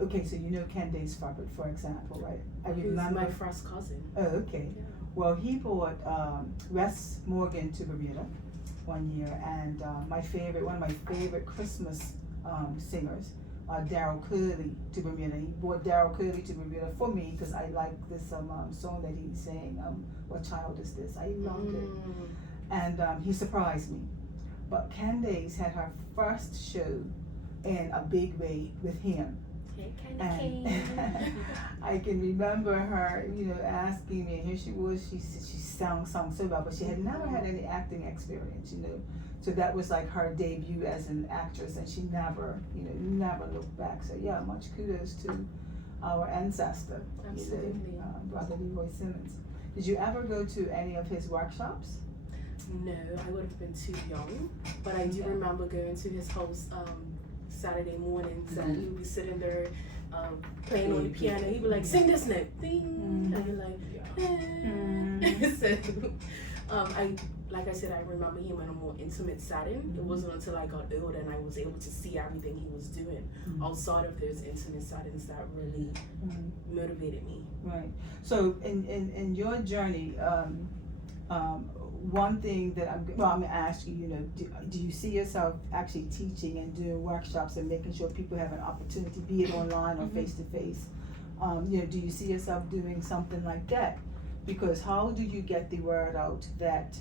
okay, so you know Candace Fabric, for example, right? I He's remember. my first cousin. Oh, okay. Yeah. Well, he brought Wes Morgan to Bermuda one year, and one of my favorite Christmas singers, Daryl Curley, to Bermuda. He brought Daryl Curley to Bermuda for me because I like this song that he sang. What Child Is This? I loved it, and he surprised me. But Candace had her first show in a big way with him. And I can remember her, you know, asking me, and here she was, she sang so well, but she had never had any acting experience, you know. So that was like her debut as an actress, and she never looked back. So yeah, much kudos to our ancestor, Absolutely. you know, Brother Leroy Simmons. Did you ever go to any of his workshops? No, I would have been too young, but I do remember going to his house Saturday mornings, and he would be sitting there playing on the piano. He'd be like, "Sing this note," ding, and you're like, So, like I said, I remember him in a more intimate setting. It wasn't until I got older and I was able to see everything he was doing outside of those intimate settings that really motivated me. Right. So in your journey, one thing that I'm gonna ask you, you know, do you see yourself actually teaching and doing workshops and making sure people have an opportunity, be it online or face to face? You know, do you see yourself doing something like that? Because how do you get the word out that,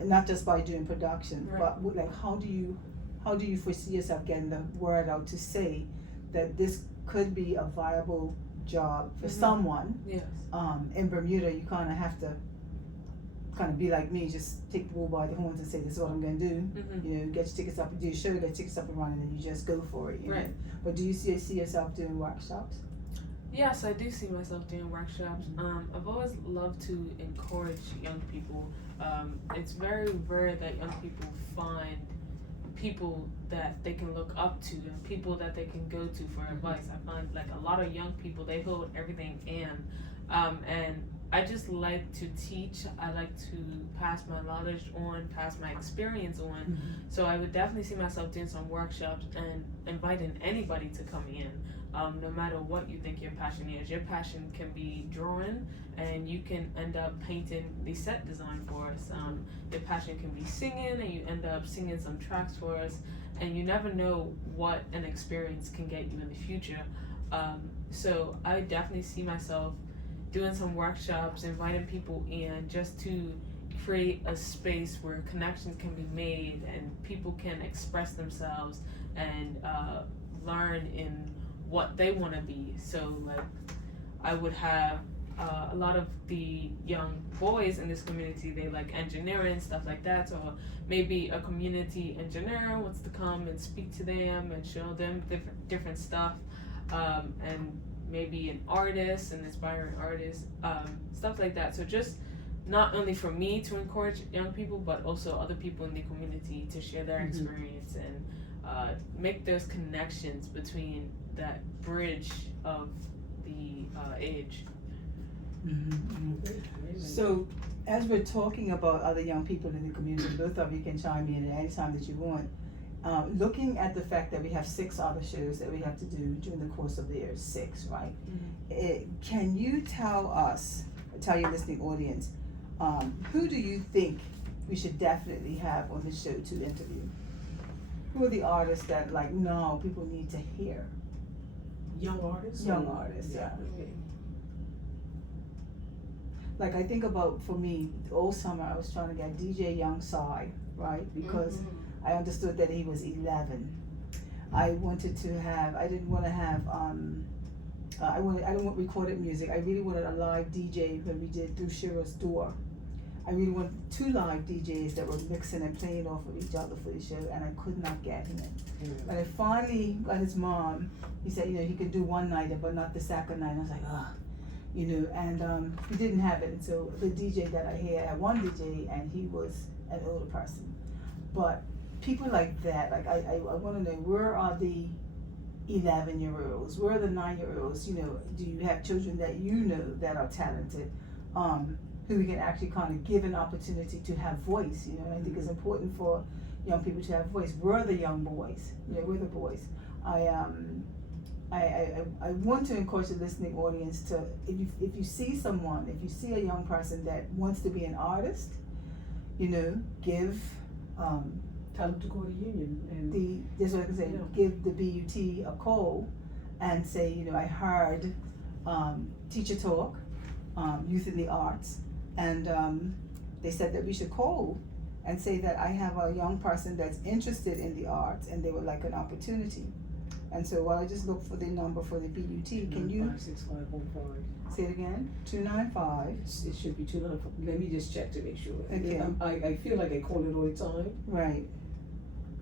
not just by doing production, but like how do you foresee yourself getting the word out to say that this could be a viable job for someone? Yes. In Bermuda, you kind of have to kind of be like me, just take the bull by the horns and say, this is what I'm going to do. You know, get your tickets up, do your show, get your tickets up and running, and you just go for it. You know? But do you see yourself doing workshops? Yes, I do see myself doing workshops. I've always loved to encourage young people. It's very rare that young people find people that they can look up to and people that they can go to for advice. I find like a lot of young people, they hold everything in. And I just like to teach. I like to pass my knowledge on, pass my experience on. So I would definitely see myself doing some workshops and inviting anybody to come in. No matter what you think your passion is. Your passion can be drawing, and you can end up painting the set design for us. Your passion can be singing, and you end up singing some tracks for us. And you never know what an experience can get you in the future. So I definitely see myself doing some workshops, inviting people in just to create a space where connections can be made and people can express themselves and learn in what they want to be. So like I would have a lot of the young boys in this community, they like engineering, stuff like that. So maybe a community engineer wants to come and speak to them and show them different stuff, and maybe an artist, an inspiring artist, stuff like that. So just not only for me to encourage young people, but also other people in the community to share their experience and make those connections between that bridge of the age. So, as we're talking about other young people in the community, both of you can chime in at any time that you want. Looking at the fact that we have 6 other shows that we have to do during the course of the year, 6, right? Can you tell your listening audience, who do you think we should definitely have on the show to interview? Who are the artists that no, people need to hear? Young artists? Young artists, yeah. Okay. Like I think about, for me, all summer I was trying to get DJ Young Sai, right? Because I understood that he was 11. I didn't want to have, I don't want recorded music. I really wanted a live DJ when we did through Shira's Door. I really wanted 2 live DJs that were mixing and playing off of each other for the show, and I could not get him. But I finally got his mom. He said, he could do one night, but not the second night. I was like, and we didn't have it. And so the DJ that I had one DJ, and he was an older person. But people like that, I want to know, where are the 11-year-olds? Where are the 9-year-olds? Do you have children that that are talented, who we can actually kind of give an opportunity to have voice? I think it's important for young people to have voice. Where are the young boys? We're the boys. I want to encourage the listening audience to, if you see someone, if you see a young person that wants to be an artist, give Tell them to go to Union and that's what I can say. Give the BUT a call and say, I heard Teacher Talk, Youth in the Arts, and they said that we should call and say that I have a young person that's interested in the arts and they would like an opportunity. And so while I just look for the number for the BUT, can you 2956515. say it again? 295. It should be 295. Let me just check to make sure. Okay. I feel like I call it all the time. Right.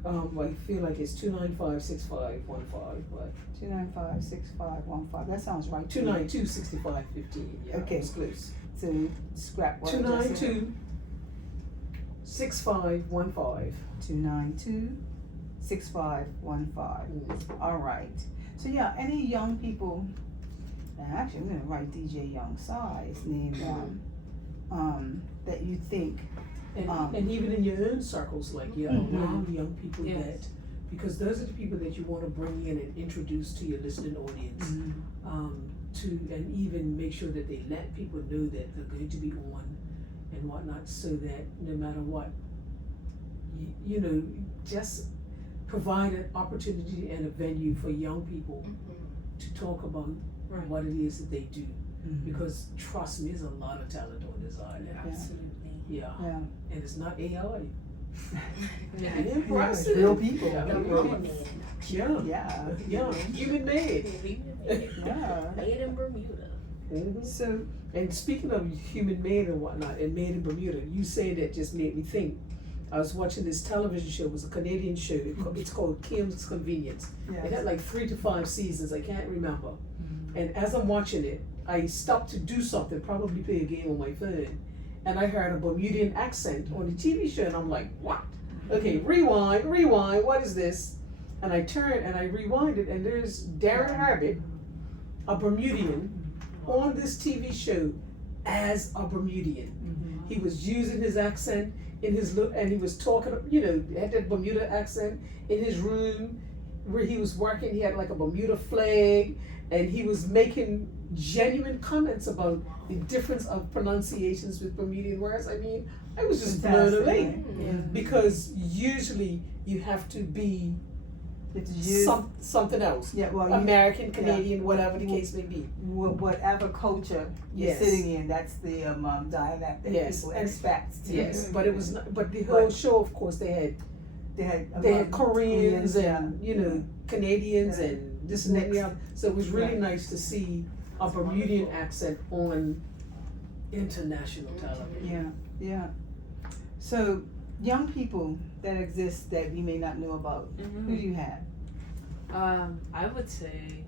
I feel like it's 2956515, but 2956515. That sounds right. to me. 2926515. Yeah, Okay. it's close. So scrap what I just said. 2926515. 292-6515. All right. So yeah, any young people, actually I'm gonna write DJ Young Sai's name down, that you think, And even in your own circles, like around young people Yes. because those are the people that you want to bring in and introduce to your listening audience, and even make sure that they let people know that they're going to be on and whatnot, so that no matter what, just provide an opportunity and a venue for young people to talk about what it is that they do. Because trust me, there's a lot of talent on this island. Absolutely. Yeah. yeah, And it's not AI. Yeah. Impressive. it's real people. Yeah. The Mama Man. Yeah. Human made. Yeah. Made in Bermuda. So And speaking of human made and whatnot, and made in Bermuda, you say that just made me think. I was watching this television show. It was a Canadian show. It's called Kim's Convenience. It had like 3 to 5 seasons. I can't remember. And as I'm watching it, I stopped to do something, probably play a game on my phone, and I heard a Bermudian accent on the TV show, and I'm like, what? Okay, rewind, what is this? And I turned and I rewinded, and there's Darren Harbit, a Bermudian, on this TV show, as a Bermudian. Mhm. He was using his accent in his look, and he was talking, had that Bermuda accent in his room where he was working. He had like a Bermuda flag, and he was making genuine comments about the difference of pronunciations with Bermudian words. I mean, I was just blown Fantastic, away right? Yeah. because usually you have to be It's used, something else. yeah, well, American, Canadian, whatever the case may be. whatever culture you're Yes. sitting in, that's the dialect that Yes, people and- expect. Yes, but it was not, but the whole show, of course, they had Koreans and Canadians Yeah. and this and that and the Mixed. other. So it was really Right. nice to see a Bermudian accent on international television. Yeah. So young people that exist that we may not know about, who do you have? I would say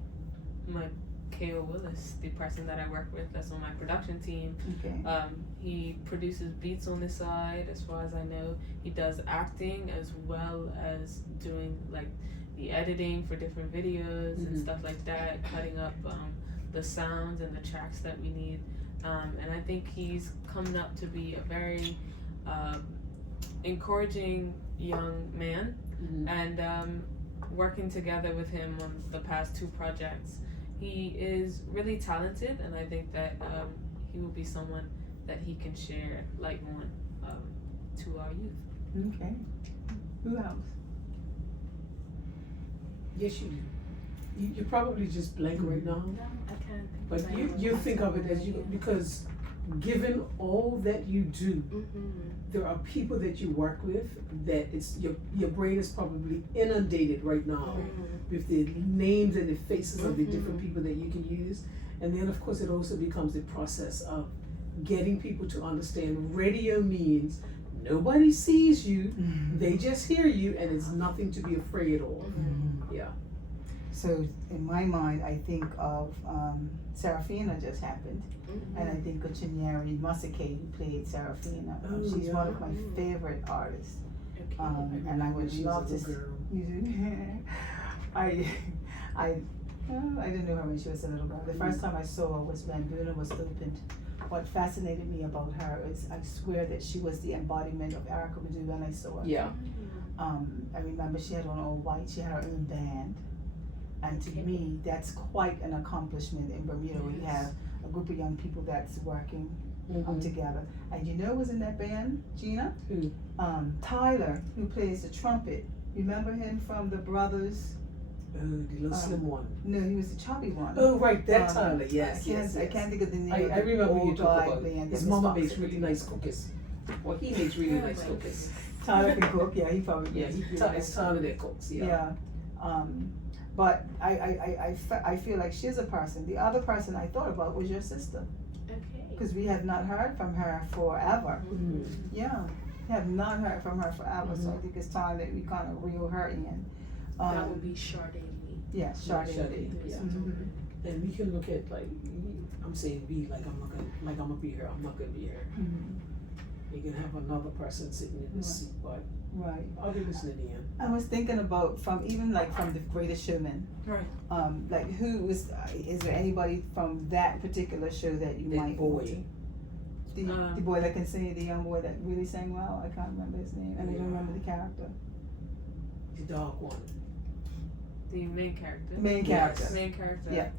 Mikhail Willis, the person that I work with that's on my production team. Okay. He produces beats on the side, as far as I know. He does acting as well as doing like the editing for different videos and Mhm. stuff like that, cutting up the sounds and the tracks that we need. And I think he's coming up to be a very encouraging young man. Mhm. And working together with him on the past 2 projects, he is really talented, and I think that he will be someone that he can share light on to our youth. Okay. Who else? Yes, you do. You probably just blank right now, No, I can't think but of you anyone. think of it as because given all that you do, Mhm. there are people that you work with that it's your brain is probably inundated right now Mhm. with the names and the faces of the Mhm. different people that you can use. And then of course it also becomes the process of getting people to understand radio means nobody sees you, they just hear you, and it's nothing to be afraid of. Mhm. Yeah. So in my mind, I think of Serafina just happened, Mhm. and I think of Chinyere Masake who played Serafina. Oh, She's yeah. one of my favorite artists. Okay. And I would She was love a to. little girl. You do? I didn't know her when she was a little girl. The first time I saw her was when Buna was opened. What fascinated me about her is I swear that she was the embodiment of Erykah Badu when I saw her. Yeah. I remember she had on all white. She had her own band, and to me, that's quite an accomplishment in Bermuda. Where you have a group of young people that's working Mhm. together. And you know who was in that band, Gina? Who? Tyler, who plays the trumpet. Remember him from the Brothers? Oh, the little slim one. No, he was the chubby one. Oh, right, that Um, Tyler. Yes, I can't think of the name. I of the remember who you old talk guy about. band His that mama was makes boxing. really nice cookies. Well, he makes really nice cookies. Tyler can cook. Yeah, he probably. Yeah, it's Tyler that cooks. Yeah. Yeah. But I feel like she's a person. The other person I thought about was your sister, Okay. because we have not heard from her forever. Mhm. Yeah, we have not heard from her forever. So I Mhm. think it's time that we kind of reel her in. That would be Sade Lee. Yeah, Sade. Sade, yeah. Mhm. And we can look at I'm saying we like I'm gonna be here. I'm not gonna be here. Mhm. You can have another person sitting in this seat, but Right. I'll be listening in. I was thinking about from the Greatest Showman. Right. Like who is there anybody from that particular show that you That might want boy. to? The boy that can sing, the young boy that really sang well. I can't remember his name, and I don't remember the character. The dark one. The main character. The main Yes. character. Main character. Yeah.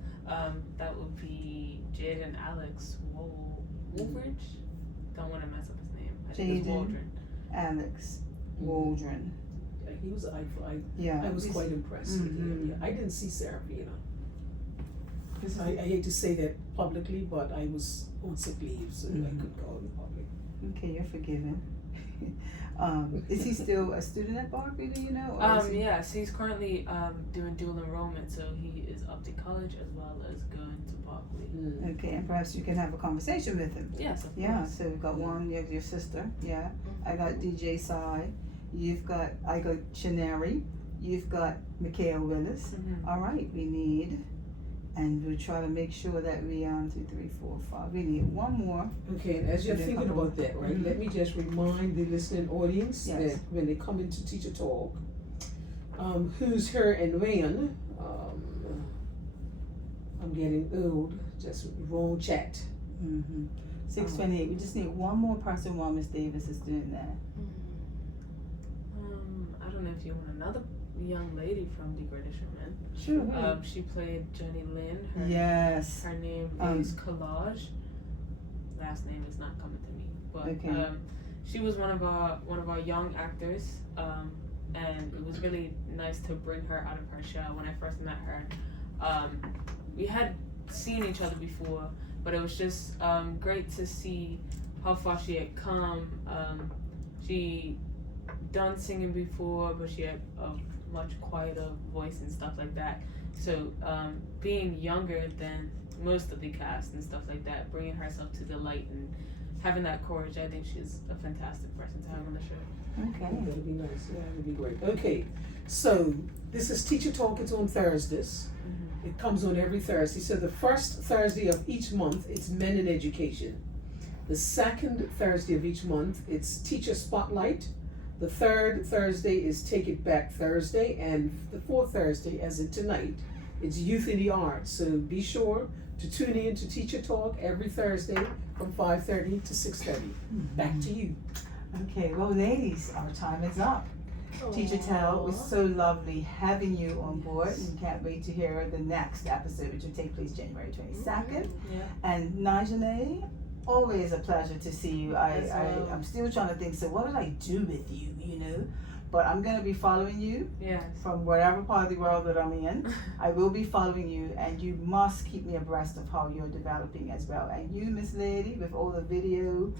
That would be Jaden Alex Woolridge. Don't want to mess up his name. I think it's Jaden. Waldron. Alex Waldron. Yeah, he was. I Yeah. was quite impressed with him. Mhm. Yeah, I didn't see Serafina. I hate to say that publicly, but I was on sick leave, so I Mhm. couldn't go in public. Okay, you're forgiven. Is he still a student at Barclay? Do you know? Or is he- Yes, he's currently doing dual enrollment, so he is up to college as well as going to Berkeley. Mm. Okay, and perhaps you can have a conversation with him. Yes, of Yeah, course. so we've got one, you have your sister, yeah. I got DJ Sai, I got Chaneri, you've got Mikhail Willis. Mhm. All right, we need, and we'll try to make sure that we 2, 3, 4, 5. We need one more. Okay, and as you're Yeah, thinking couple. about that, right, Mhm. let me just remind the listening audience Yes. that when they come into Teacher Talk, who's her and when, I'm getting old, just wrong chat. Mm-hmm. 6:28. We just need one more person while Miss Davis is doing that. I don't know if you want another young lady from The Greatest Showman. Sure. She played Jenny Lynn. Yes. Her name is Collage. Last name is not coming to me, but Okay. she was one of our young actors, and it was really nice to bring her out of her shell. When I first met her, we had seen each other before, but it was just great to see how far she had come. She done singing before, but she had a much quieter voice and stuff like that. So being younger than most of the cast and stuff like that, bringing herself to the light and having that courage, I think she's a fantastic person to have on the show. Okay. That'd be nice. Yeah, that'd be great. Okay, so this is Teacher Talk. It's on Thursdays. It comes on every Thursday. So the first Thursday of each month, it's Men in Education. The second Thursday of each month, it's Teacher Spotlight. The third Thursday is Take It Back Thursday, and the fourth Thursday, as in tonight, it's Youth in the Arts. So be sure to tune in to Teacher Talk every Thursday from 5:30 to 6:30. Back to you. Okay, well, ladies, our time is up. Teacher Tell, it was so lovely having you on board, and can't wait to hear the next episode, which will take place January 22nd. Yeah. And Najane, always a pleasure to see you. As well. I'm still trying to think, so what did I do with you, you know? But I'm going to be following you Yes. from whatever part of the world that I'm in. I will be following you, and you must keep me abreast of how you're developing as well. And you, Miss Lady, with all the video,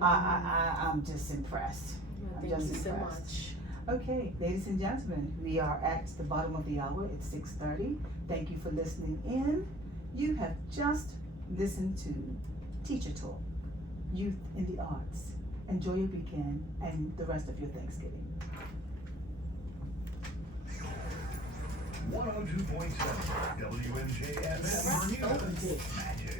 I'm just impressed. Thank just you so impressed. much. Okay, ladies and gentlemen, we are at the bottom of the hour. It's 6:30. Thank you for listening in. You have just listened to Teacher Talk, Youth in the Arts. Enjoy your weekend and the rest of your Thanksgiving. 102.7 WNJFM Bermuda. Magic.